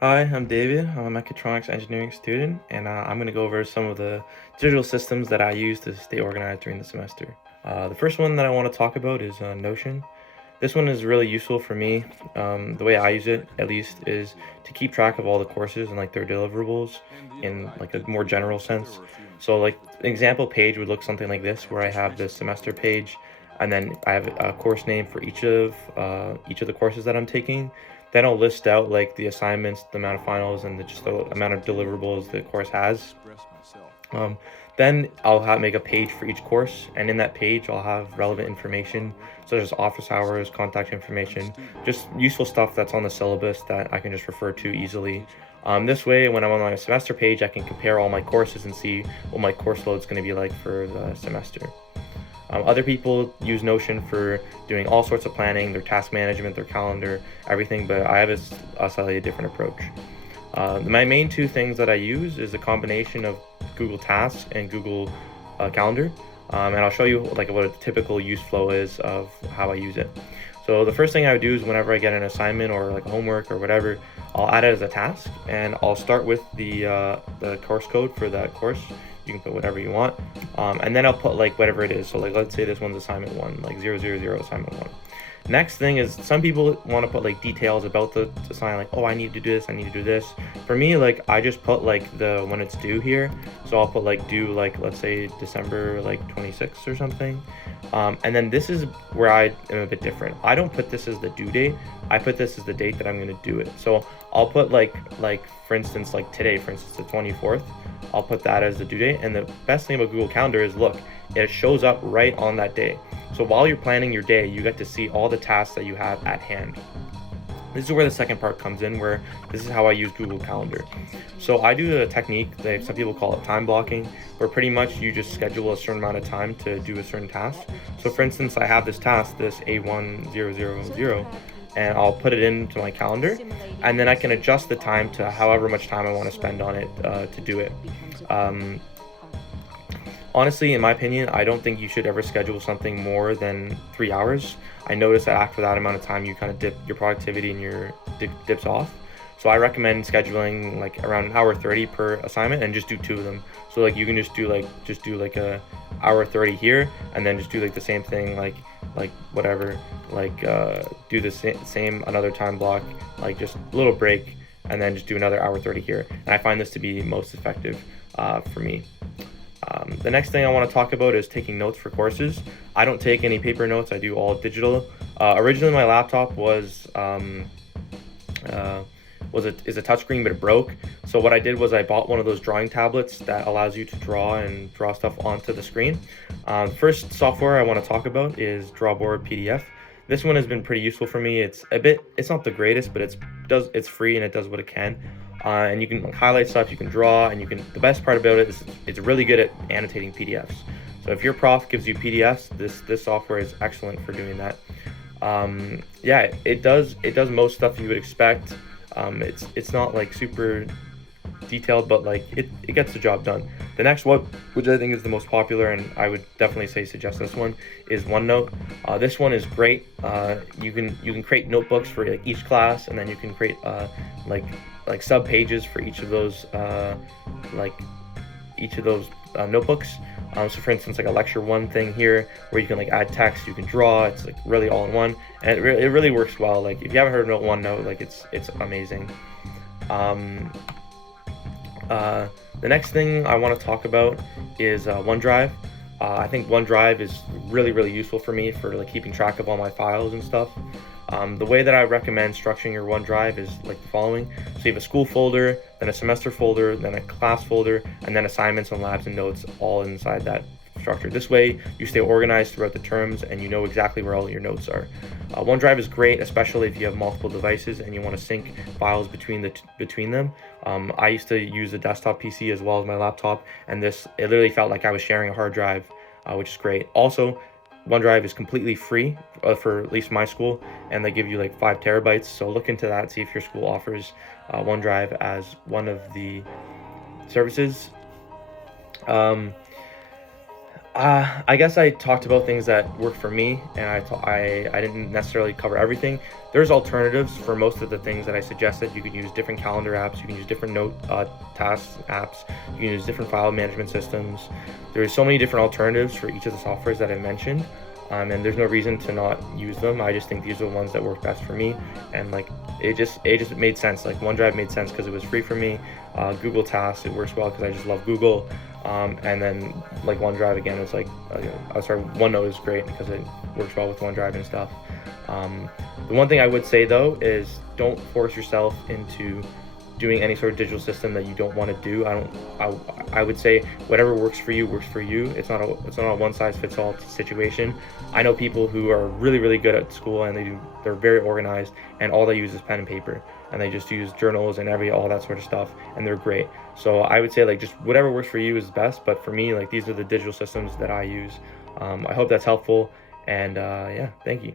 Hi, I'm David. I'm a mechatronics engineering student, and I'm going to go over some of the digital systems that I use to stay organized during the semester. The first one that I want to talk about is Notion. This one is really useful for me. The way I use it, at least, is to keep track of all the courses and like their deliverables in like a more general sense. So like an example page would look something like this, where I have the semester page, and then I have a course name for each of the courses that I'm taking. Then I'll list out like the assignments, the amount of finals, and just the amount of deliverables the course has. Um, then make a page for each course, and in that page I'll have relevant information such as office hours, contact information, just useful stuff that's on the syllabus that I can just refer to easily. This way, when I'm on my semester page, I can compare all my courses and see what my course load is going to be like for the semester. Other people use Notion for doing all sorts of planning, their task management, their calendar, everything, but I have a slightly different approach. My main two things that I use is a combination of Google Tasks and Google Calendar, and I'll show you like what a typical use flow is of how I use it. So the first thing I would do is whenever I get an assignment or like homework or whatever, I'll add it as a task, and I'll start with the course code for that course. You can put whatever you want, and then I'll put like whatever it is. So like let's say this one's assignment 1, like 000 assignment 1. Next thing is some people want to put like details about the assignment, like, oh, I need to do this, I need to do this. For me, like I just put like the when it's due here. So I'll put like due, like let's say December like 26th or something. And then this is where I am a bit different. I don't put this as the due date. I put this as the date that I'm going to do it. So I'll put like for instance, like today, for instance, the 24th. I'll put that as the due date. And the best thing about Google Calendar is, look, it shows up right on that day. So while you're planning your day, you get to see all the tasks that you have at hand. This is where the second part comes in, where this is how I use Google Calendar. So I do a technique that some people call it time blocking, where pretty much you just schedule a certain amount of time to do a certain task. So for instance, I have this task, this A1000, and I'll put it into my calendar, and then I can adjust the time to however much time I want to spend on it to do it. Honestly, in my opinion, I don't think you should ever schedule something more than 3 hours. I notice that after that amount of time, you kind of dip your productivity and your dips off. So I recommend scheduling like around an hour 30 per assignment and just do 2 of them. So like you can just do like a hour 30 here, and then just do like the same thing, like whatever, like do the same another time block, like just a little break, and then just do another hour 30 here. And I find this to be most effective for me. The next thing I want to talk about is taking notes for courses. I don't take any paper notes. I do all digital. Originally, my laptop is a touchscreen, but it broke. So what I did was I bought one of those drawing tablets that allows you to draw stuff onto the screen. First software I want to talk about is Drawboard PDF. This one has been pretty useful for me. It's not the greatest, but it's free and it does what it can. And you can highlight stuff, you can draw, and the best part about it is it's really good at annotating PDFs. So if your prof gives you PDFs, this software is excellent for doing that. Yeah, it does most stuff you would expect. It's not like super detailed, but like it gets the job done. The next one, which I think is the most popular, and I would definitely suggest this one, is Onenote. This one is great. You can create notebooks for like each class, and then you can create like sub pages for each of those notebooks. So for instance, like a lecture 1 thing here where you can like add text, you can draw. It's like really all in one, and it really works well. Like if you haven't heard of Onenote, like it's amazing. The next thing I want to talk about is OneDrive. I think OneDrive is really useful for me for like keeping track of all my files and stuff. The way that I recommend structuring your OneDrive is like the following. So you have a school folder, then a semester folder, then a class folder, and then assignments and labs and notes all inside that structure. This way you stay organized throughout the terms and you know exactly where all your notes are. OneDrive is great, especially if you have multiple devices and you want to sync files between them. I used to use a desktop PC as well as my laptop, and it literally felt like I was sharing a hard drive, which is great. Also, OneDrive is completely free for at least my school, and they give you like 5 terabytes. So look into that, see if your school offers OneDrive as one of the services. I guess I talked about things that work for me, and I didn't necessarily cover everything. There's alternatives for most of the things that I suggested. You can use different calendar apps, you can use different note tasks apps, you can use different file management systems. There's so many different alternatives for each of the softwares that I mentioned, and there's no reason to not use them. I just think these are the ones that work best for me, and like it just made sense. Like OneDrive made sense because it was free for me. Google Tasks, it works well because I just love Google. And then like OneDrive again, it's like, OneNote is great because it works well with OneDrive and stuff. The one thing I would say though is don't force yourself into doing any sort of digital system that you don't want to do. I would say whatever works for you works for you. It's not a one size fits all situation. I know people who are really good at school and they're very organized, and all they use is pen and paper, and they just use journals and all that sort of stuff, and they're great. So I would say like just whatever works for you is best, but for me, like these are the digital systems that I use. I hope that's helpful, and yeah, thank you.